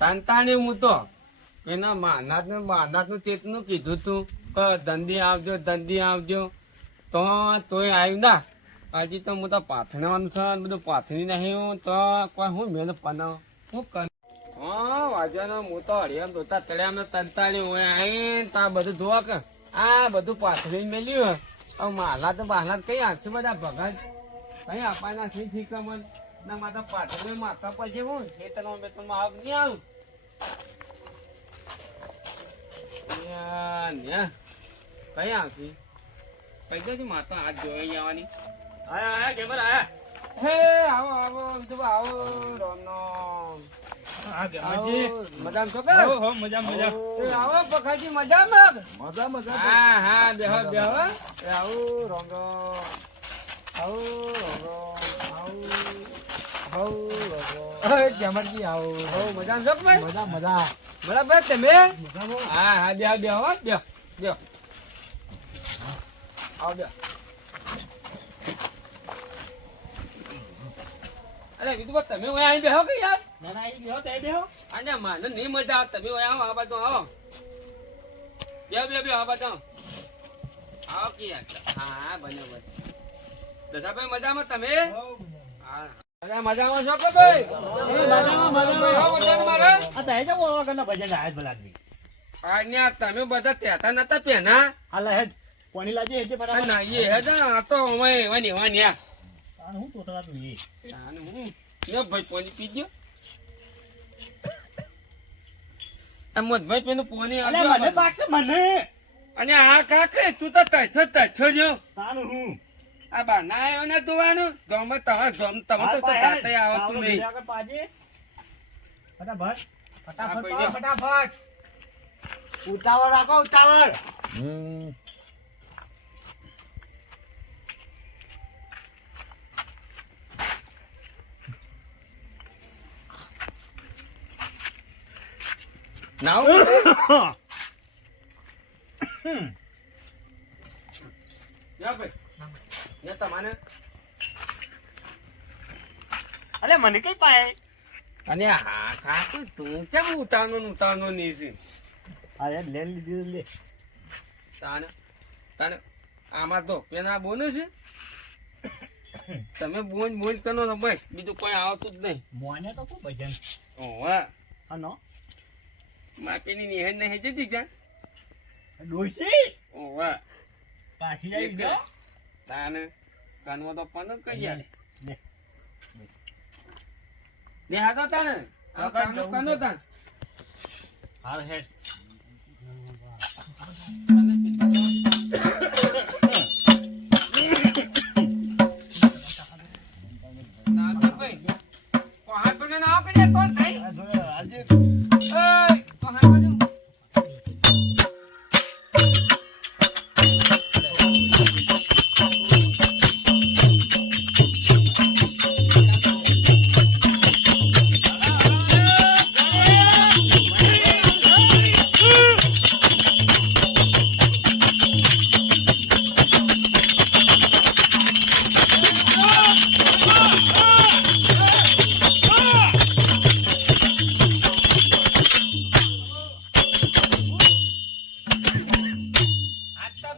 તાંતાની હું તો એના માનાથ ને માનાથનું તેટલું કીધું તું કે ધંધી આવજો ધંધી આવજો. તો, તોય આવ્યું ના. હજી તો હું તો પાથરવાનું છે બધું પાથરી નહીં તો કોઈ હું મેં પનાવ હું કર હા વાજવાનો હું તો હરિયામ ધોતા ચડ્યા તંતાળી હોય આવીને તા બધું ધોવા કે. આ બધું પાથરી મેલ્યું હવે માલા તો બહાર કઈ આપશે બધા ભગત. કઈ આપવાના છે ઠીક મન? ના માતા પાથરી માથા પછી હું ખેતરમાં બેતરમાં આવ નહીં આવું. યા, ન્યા. કઈ આવતી? કઈ જતી માતા હાથ જોઈ આવવાની આયા આયા ગેમર આયા. હે આવો આવો વિધવા આવો રામ રામ. આવો, મજામાં છો કે? હો હો મજા મજા એ આવો પખાજી મજામાં? મજા મજા હા હા બેહો બેહો એ આવો રામ. આવો રામ રામ. આવો આવો રામ રામ. કેમરજી આવો. હો, મજામાં છો ભાઈ? મજા મજા. બરાબર તમે? હા હા બેહો બેહો બેહો બેહો આવો બેહો અરે વિધવા તમે ઓય અહીં બેહો કે યાર? ના ના ઈ બેહો તે બેહો. અને મને નહીં મજા આવે તમે ઓય આવો આ બાજુ આવો. બે બે બે આ બાજુ આવો. કે યાર. હા બરાબર. દશાભાઈ મજામાં તમે? હા. મજામાં છો કે ભાઈ? મજામાં, મજામાં. ભજન આયા ભલાજી અહીંયા તમે બધા કહેતા નતા પેના હાલ હેડ કોની લાજે હેજે બરાબર ના એ હેડ આ તો અમે વાની વાની આ. આને હું તોતરા તું એ? આનું હું? યો ભાઈ પોની પીજો આ ભાઈ પેનું પોની અલે મને પાક મને. અને આ કાકે તું તો તછો તછો જો તાનું હું? આ બાના આવ્યો ને ધોવાનું? ગમે તમે ગમ તમે તો જાતે આવતું નહીં. પાજે. ફટાફટ ફટાફટ ફટાફટ. ઉતાવળ રાખો ઉતાવળ. નાવ. યા ભાઈ. તમાને અલે મને કઈ પાય? અને હા કાકે તું. કેમ ઉતાનો ને ઉતાનો નહીં છે? અરે લે લીધી લે. તાને તાને આમાં તો પેલા બોને છે? તમે બોન બોન કરો ને બસ. બીજું કોઈ આવતું જ નહીં. મોને તો ખૂબ ભજન? ઓવા હનો માટીની નિહન નહીં જતી ક્યાં? ડોશી? ઓવા પાછી આવી ગયો તાને કાનવો તો પણ કઈ યાર. ને હા તો તાને. કાનો તાન. હાલ હેડ.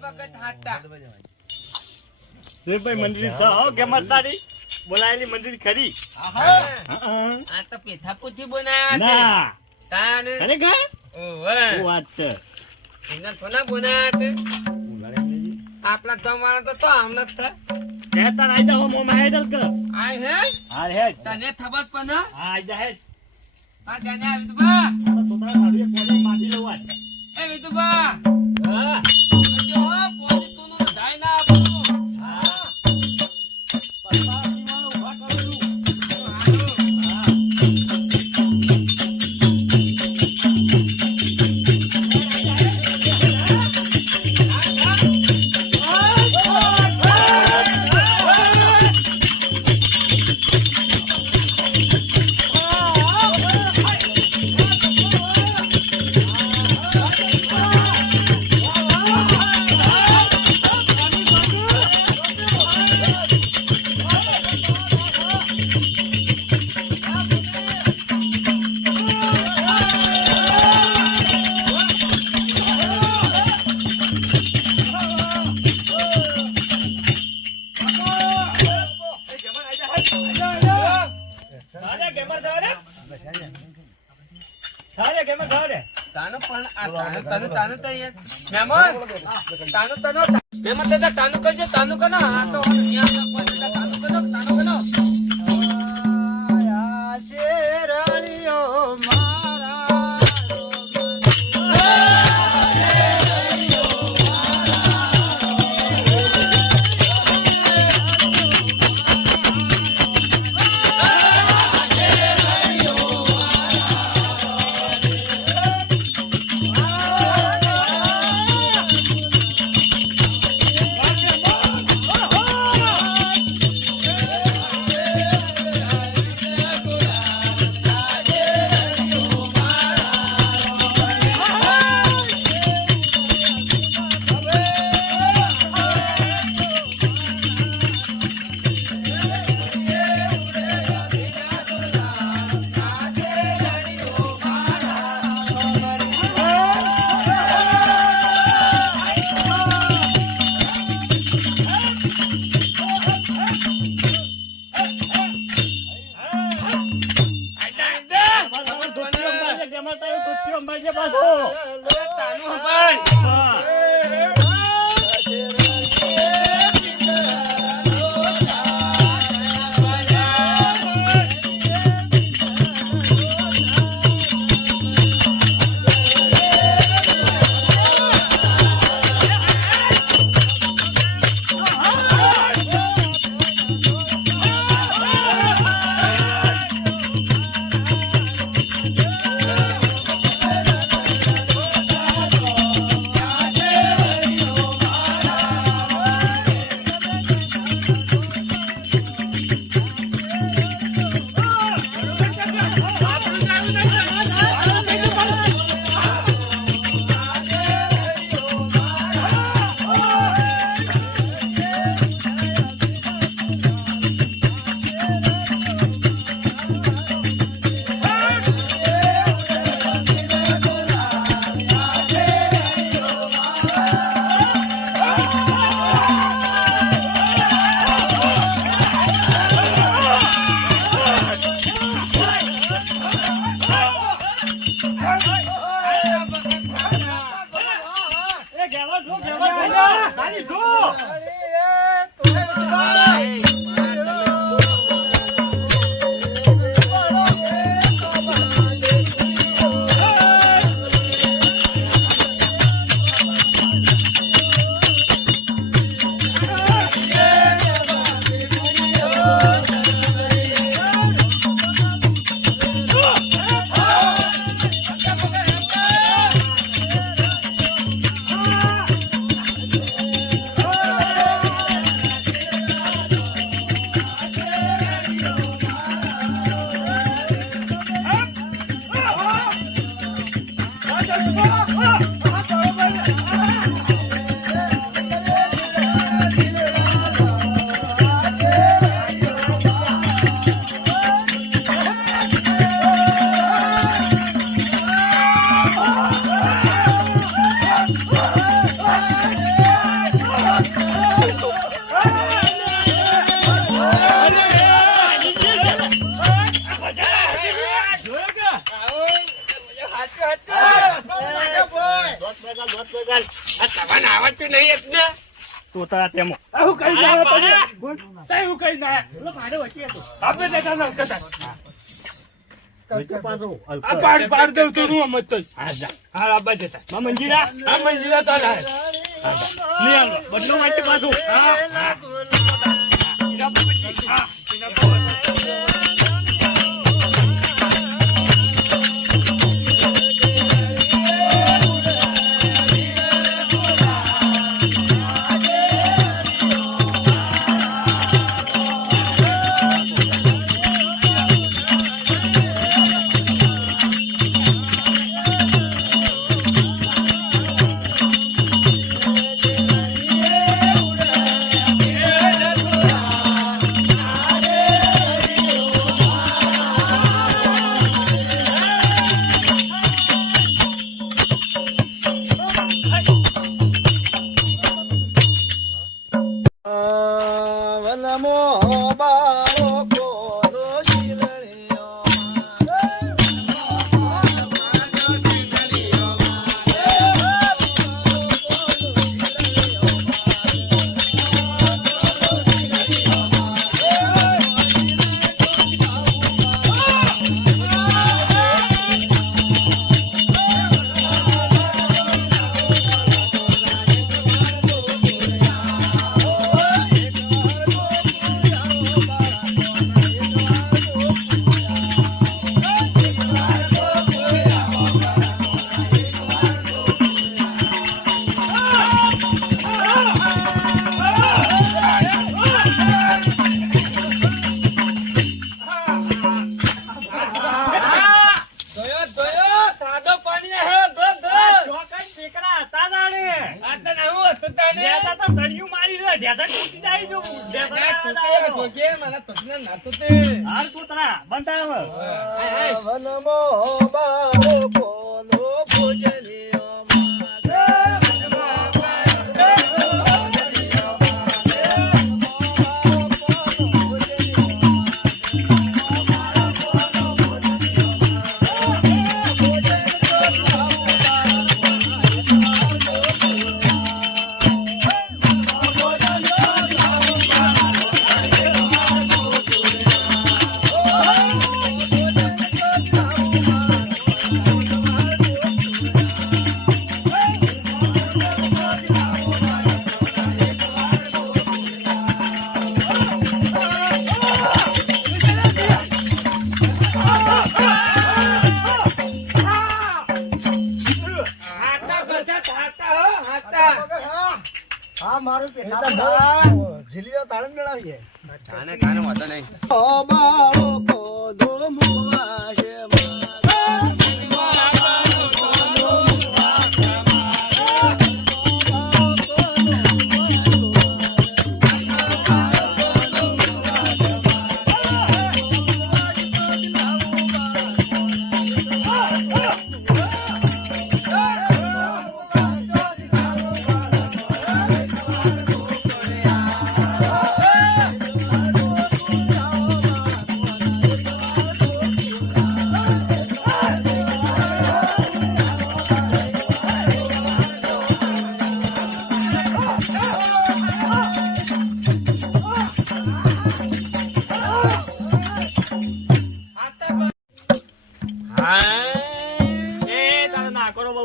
હાટા ભગત હાટા સુરભાઈ મંદિર છે હો કે તારી? બોલાયેલી મંદિર ખરી. આ તો પેથા પૂછી બનાયા ના. છે તાને ખરેખર ઓવે. વાત છે? એના થોડા બનાયા છે. આપણા જમવાના તો તો આમને જ થાય આઈ જાઓ મો માહેડલ કર આય હે? હાલ હેડ. તને ખબર પણ હા? આઈ જા હેડ. આ તને આવી તું બા આ તોતરા મારી કોને એ વિતુબા હા. તાનું તનો તાનું કરજો તાનું કનો હા તો તાનું કનો આપણે દેતા ના કદા પાડ પાડ દઉં તો હું મત હા આબા જતા માં મંજીરા આ મંજીરા તો લે બધું માટે પાછું. હા હા. હા.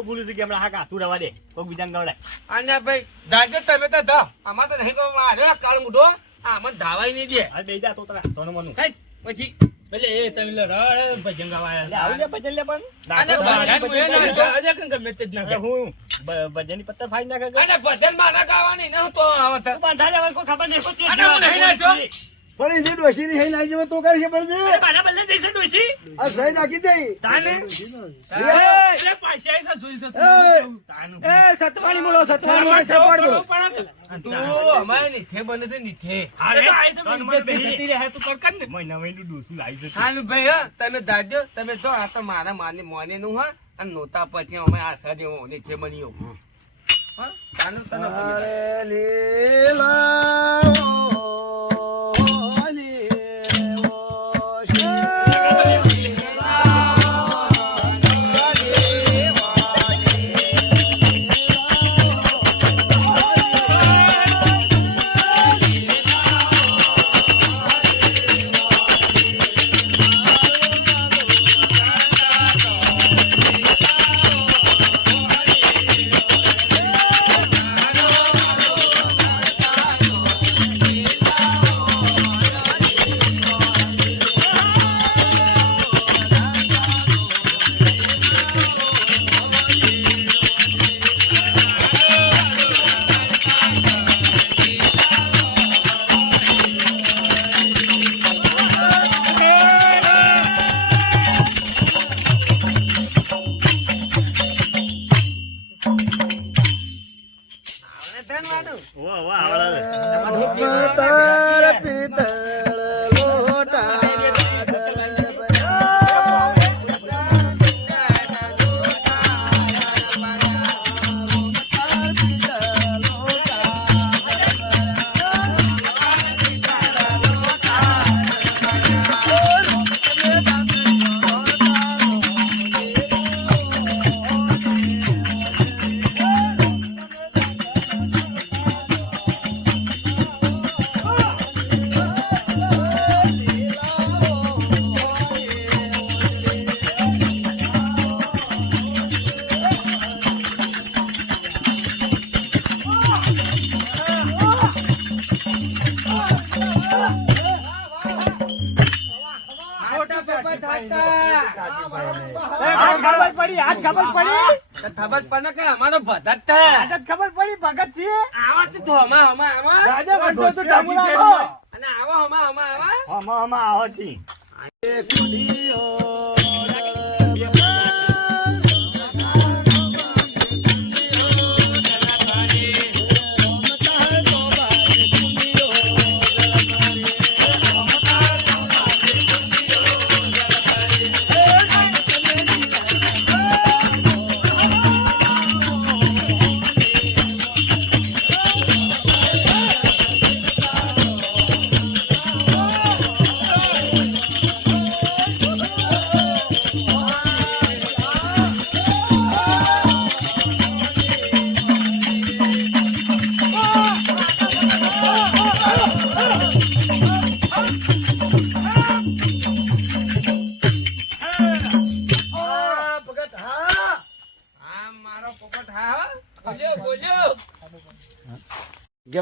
ના ભૂલી હતી કે હમણાં હાકા તું રવા દે. કોક બીજાને ગવડાય અને ભાઈ દાદા તમે તો ધા. આમાં તો નહીં કહો મારે કાળ મુઢો. આમાં ધાવાય નહીં દે. હાલ બે જા તોતરા તોનું મનું. પછી? એટલે એ તમે રડ ભજન ગાવા એટલે ભજન લે પણ. હું ના ગમે તે જ ના હું? ભજનની પત્તર ફાઈ નાખે ભજન મારા ગાવાની ને હું તો આવતા બાંધા લેવા કોઈ ખબર નહીં પણ એની ડોશીની હઈ નાખી જવા તો કરી છે પડશે મારા બદલે જઈશે ડોશી. આ સહી નાખી દઈ તાને? એ પૈસા એસા જોઈ છે એ, એ, સતવાણી બોલો, સતવાણી. બોલો, બોલો. તું અમારે નીઠે બને છે નીઠે અરે, તો આ છે મને મને રહે તું કર કર ને. મહિના મહિનું ડૂસું લાવી છે. હાલ ભાઈ હા તમે દાદ્યો તમે તો આ તો મારા માને મોને નું હા? અને નોતા પછી અમે આ સાજે હું નીઠે બન્યો હા તને અરે લીલા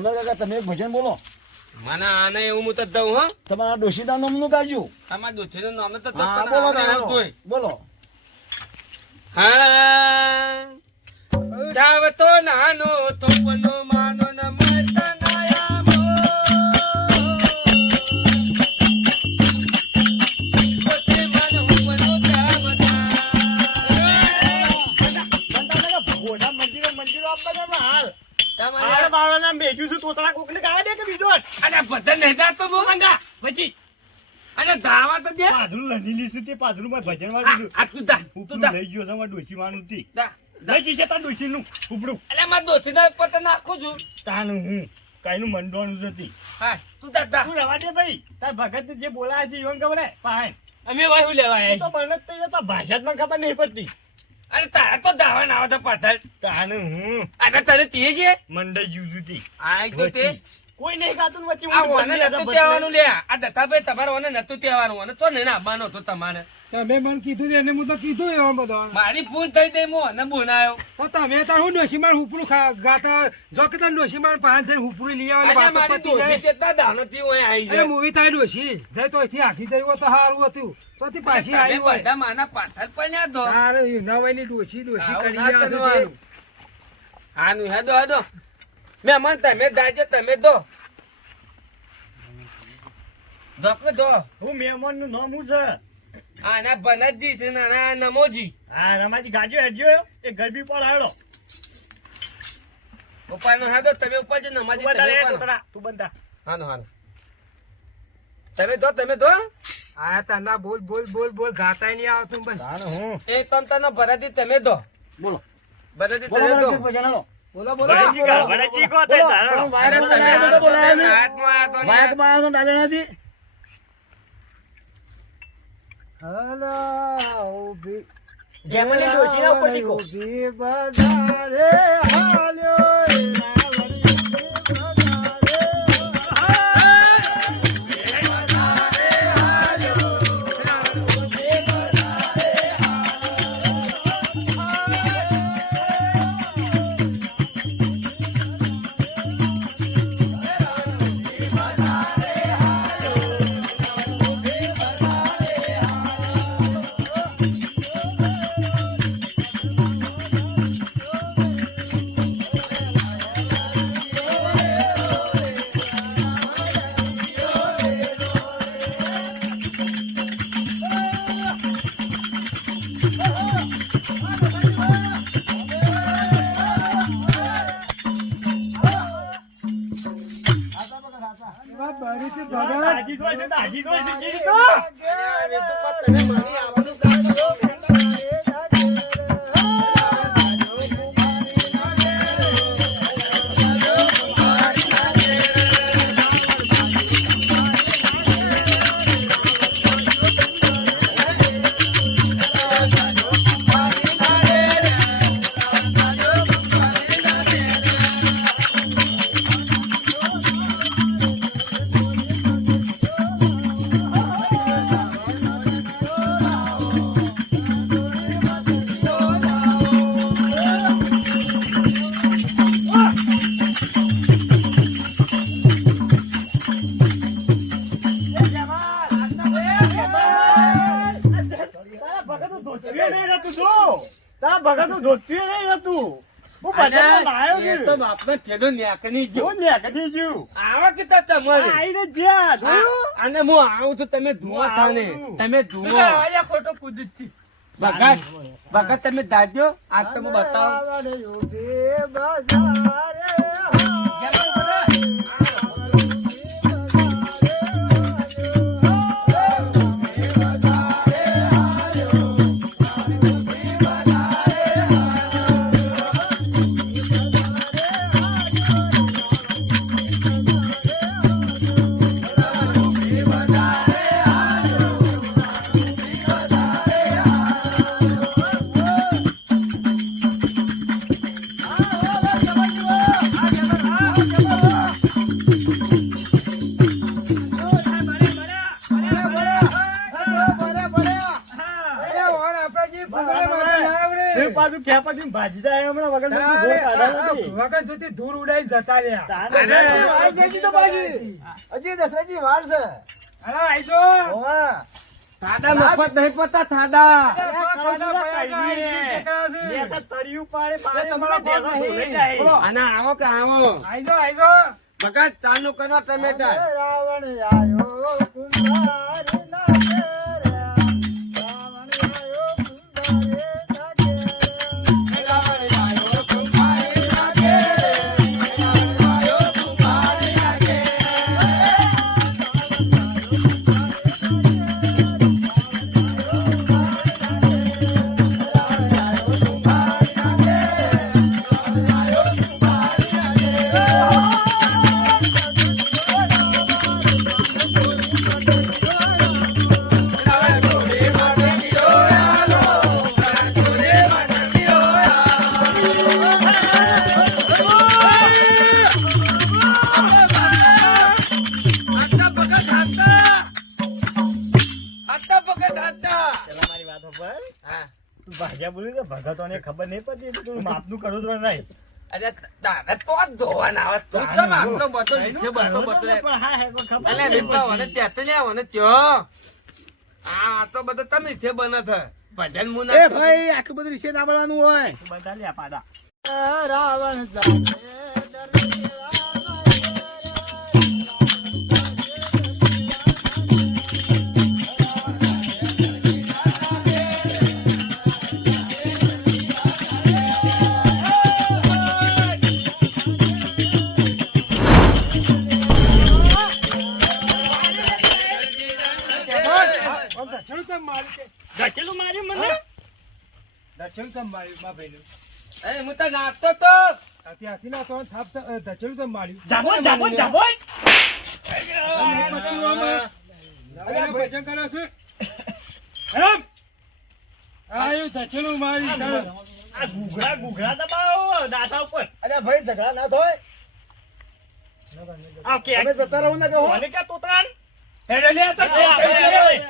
ગેમર કાકા તમે એક ભજન બોલો. મને આને એવું હું તો દઉં હો. તમારા ડોશીના નામનું ગાજો. આમાં દુથીનું નામ તો બોલો. બોલો. હા. જાવ તો નાનો તો પનો તમારે હાલ બાળાના છું તોતરા કોકને ગાવા દે કે બીજો અને બધા નહીં જાતો બહુ મંગા પછી? અને ધાવા તો દે. પાદરું લણી લીધું તે પાદરુંમાં ભજન વાળું આ તું દા તું ઉપડું લઈ ગયો છે માનું અલે મારા દોસ્તીના પતે નાખું છું. તાનું હું કાઈનું મંડવાનું નથી. હા તું દા દા. તું રવા દે ભાઈ. તાર ભગત જે બોલાય છે ઈવન ખબર હે? પાહે અમે વાયુ લેવા તો મને તો એ તો ભાષા જ મને ખબર નહીં પડતી. અરે તારા તો દાવા ના આવતા પાછળ. તાનું હું? અને તને તે છે? મંડળ જીવ છું તી. તો. તે કોઈ નહીં ખાતું વચ્ચે આ ઓને નતું તેવાનું લે આ દત્તાભાઈ તમારે ઓને નતું તેવાનું ઓને તો નહીં આવવાનો હતો તમારે. તમે મને કીધું એને હું તો કીધું એવા બધા. મારી ફૂલ થઈ થઈ હું ને બોલાયો. તો તમે તાર હું ડોશીમાર હુપરું ખા ગાતા જો કે તાર ડોશીમાર પાંચ છે હુપરું લઈ આવે મારી પતી જાય. કેટલા દાનોથી ઓય આવી જાય. મૂવી થાય ડોશી. જઈ તો અહીંથી આખી જઈ તો સારું હતું. તો તે પાછી આવી હોય. બધા માના પાછળ પડ્યા તો. તારે નવાઈની ડોશી ડોશી આવું કરી ના આવે. હાનું હેદો હેડો મહેમાન તમે દાજે તમે દો. દો કે દો. હું મહેમાનનું નામ શું છે? આના ભનતજી છે ને આના નમોજી. હા રમાજી ગાજો હેડજો એ ગરબી પર આવ્યો હા તો તમે ઉપર જો નમાજી તમે તું બંધા હાનું હાનું તમે તો તમે તો આ તના બોલ બોલ બોલ બોલ ગાતા નહીં આવતું બસ તાનું હું. એ તમ તને ભરતી તમે દો બોલો. ભરતી તમે દો બોલો, બોલો બોલો. વડાજી કો તે તારો. વાયકમાં તમે તમે નહીં. હાથમાં આવ્યો તો ને. ડાલે નથી જેમની ડોશીના ઉપર ટીકો. હાજી તો. નહીં રહેતું જો. તારા ભગતનું ધોતિયું નહીં રહેતું. હું બજારમાં લાયો છું. તો બાપનો ઠેલો ન્યાકની જો. હું નેકળી આવા કેટલા તમારે આઈને જ્યાં, જોયું? અને હું આવું છું તમે ધુઓ થાને છું. તમે ધુઓ ખોટો કુદ ભગત ભગત તમે દાજો આજ તમે બતાવો ભાજી જાય હમણાં વગર વગર સુધી ધૂળ ઉડાઈને જતા રહ્યા. હજી તો પાછી. હજી દશરથજી વાર છે. અરે આઈજો હોવા. મફત નહીં પતા થાદા. અને આવો કે આવો? આઈજો આઈજો ભગત ચાલુ કરવા ટમેટા રાવણ કુંભારી કુંભારી ભાગ્યા બોલી ભગતોને ખબર નહીં પડતી તું માપનું કરું તો નહીં. અરે તારે તો જ ધોવાના આવે. તું ચમ આટલો બધો નીચે બધો બધો અલે રીપા વને ત્યાં તો વને ત્યો. આ તો બધો તમે નીચે બને છે. ભજન મુના એ ભાઈ આટલું બધું વિશે ના હોય. બધા લ્યા પાડા. રાવણ જાને દક્ષિણ કેમ માર્યું મારા ભાઈને? હું તો નાચતો તો. આથી ના તો થાપ તો- અ, માર્યું? જાબોન જાબોન જાબોન. અને એક પછી આમાં નવરાનું ભજન કરો છો? હેરામ! આયું દક્ષિણું મારી આ ઘૂઘરા ઘૂઘરા દબાવો દાસા ઉપર. અરે ભાઈ ઝઘડા ના થાય. આ કે તમે જતા રહો ને કે લે આ હેડે.